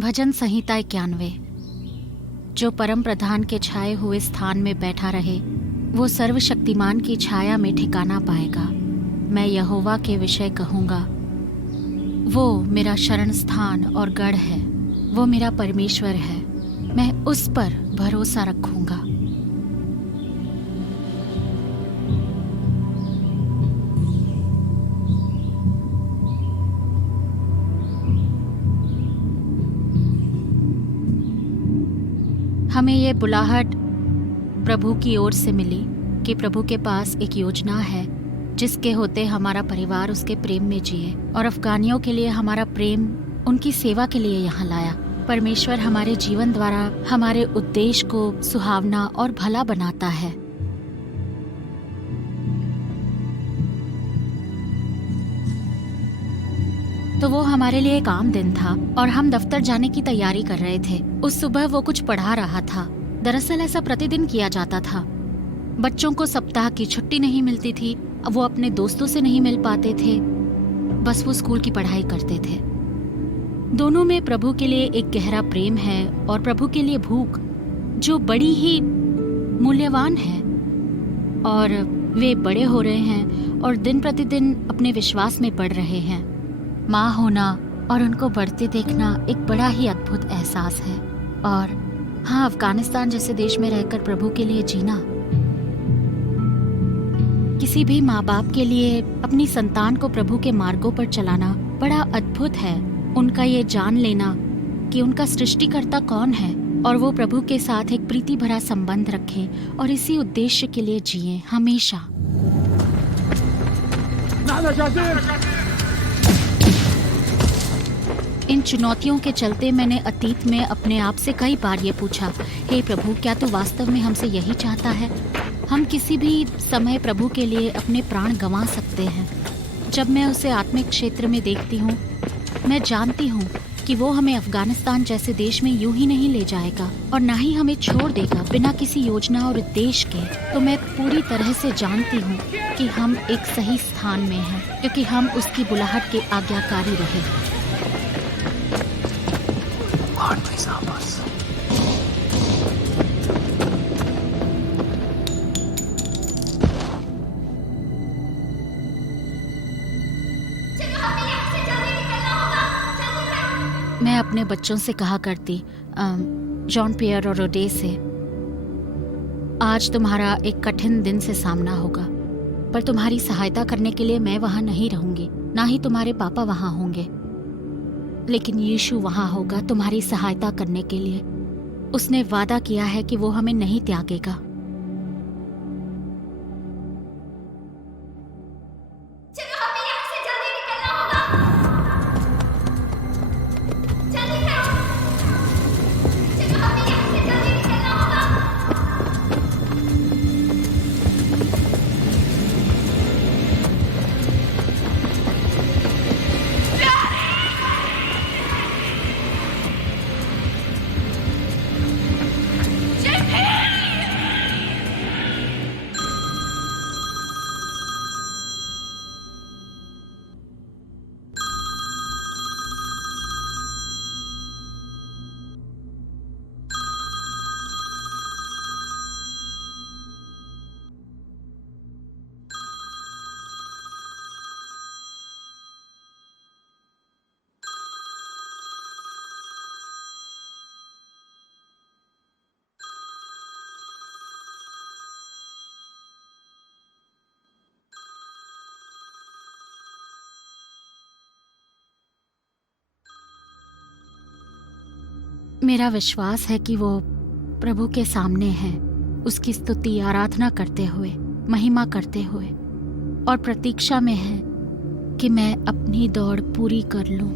भजन संहिता 91। जो परम प्रधान के छाए हुए स्थान में बैठा रहे, वो सर्वशक्तिमान की छाया में ठिकाना पाएगा। मैं यहोवा के विषय कहूँगा, वो मेरा शरण स्थान और गढ़ है, वो मेरा परमेश्वर है, मैं उस पर भरोसा रखूँगा। हमें ये बुलाहट प्रभु की ओर से मिली कि प्रभु के पास एक योजना है जिसके होते हमारा परिवार उसके प्रेम में जिए, और अफगानियों के लिए हमारा प्रेम उनकी सेवा के लिए यहाँ लाया। परमेश्वर हमारे जीवन द्वारा हमारे उद्देश्य को सुहावना और भला बनाता है। तो वो हमारे लिए एक आम दिन था और हम दफ्तर जाने की तैयारी कर रहे थे। उस सुबह वो कुछ पढ़ा रहा था। दरअसल ऐसा प्रतिदिन किया जाता था। बच्चों को सप्ताह की छुट्टी नहीं मिलती थी, वो अपने दोस्तों से नहीं मिल पाते थे, बस वो स्कूल की पढ़ाई करते थे। दोनों में प्रभु के लिए एक गहरा प्रेम है और प्रभु के लिए भूख जो बड़ी ही मूल्यवान है, और वे बड़े हो रहे हैं और दिन प्रतिदिन अपने विश्वास में बढ़ रहे हैं। माँ होना और उनको बढ़ते देखना एक बड़ा ही अद्भुत एहसास है। और हाँ, अफगानिस्तान जैसे देश में रहकर प्रभु के लिए जीना किसी भी माँ बाप के लिए अपनी संतान को प्रभु के मार्गों पर चलाना बड़ा अद्भुत है। उनका ये जान लेना कि उनका सृष्टिकर्ता कौन है और वो प्रभु के साथ एक प्रीति भरा संबंध रखें और इसी उद्देश्य के लिए जिए हमेशा। इन चुनौतियों के चलते मैंने अतीत में अपने आप से कई बार ये पूछा, हे प्रभु, क्या तू वास्तव में हमसे यही चाहता है? हम किसी भी समय प्रभु के लिए अपने प्राण गंवा सकते हैं। जब मैं उसे आत्मिक क्षेत्र में देखती हूँ, मैं जानती हूँ कि वो हमें अफगानिस्तान जैसे देश में यूं ही नहीं ले जाएगा और ना ही हमें छोड़ देगा बिना किसी योजना और उद्देश्य के। तो मैं पूरी तरह से जानती हूँ कि हम एक सही स्थान में हैं, क्योंकि हम उसकी बुलाहट के आज्ञाकारी रहे। मैं अपने बच्चों से कहा करती, जॉन पियर और रोडे से, आज तुम्हारा एक कठिन दिन से सामना होगा, पर तुम्हारी सहायता करने के लिए मैं वहां नहीं रहूंगी, ना ही तुम्हारे पापा वहां होंगे, लेकिन यीशु वहां होगा तुम्हारी सहायता करने के लिए। उसने वादा किया है कि वो हमें नहीं त्यागेगा। मेरा विश्वास है कि वो प्रभु के सामने है, उसकी स्तुति आराधना करते हुए, महिमा करते हुए, और प्रतीक्षा में है कि मैं अपनी दौड़ पूरी कर लूं।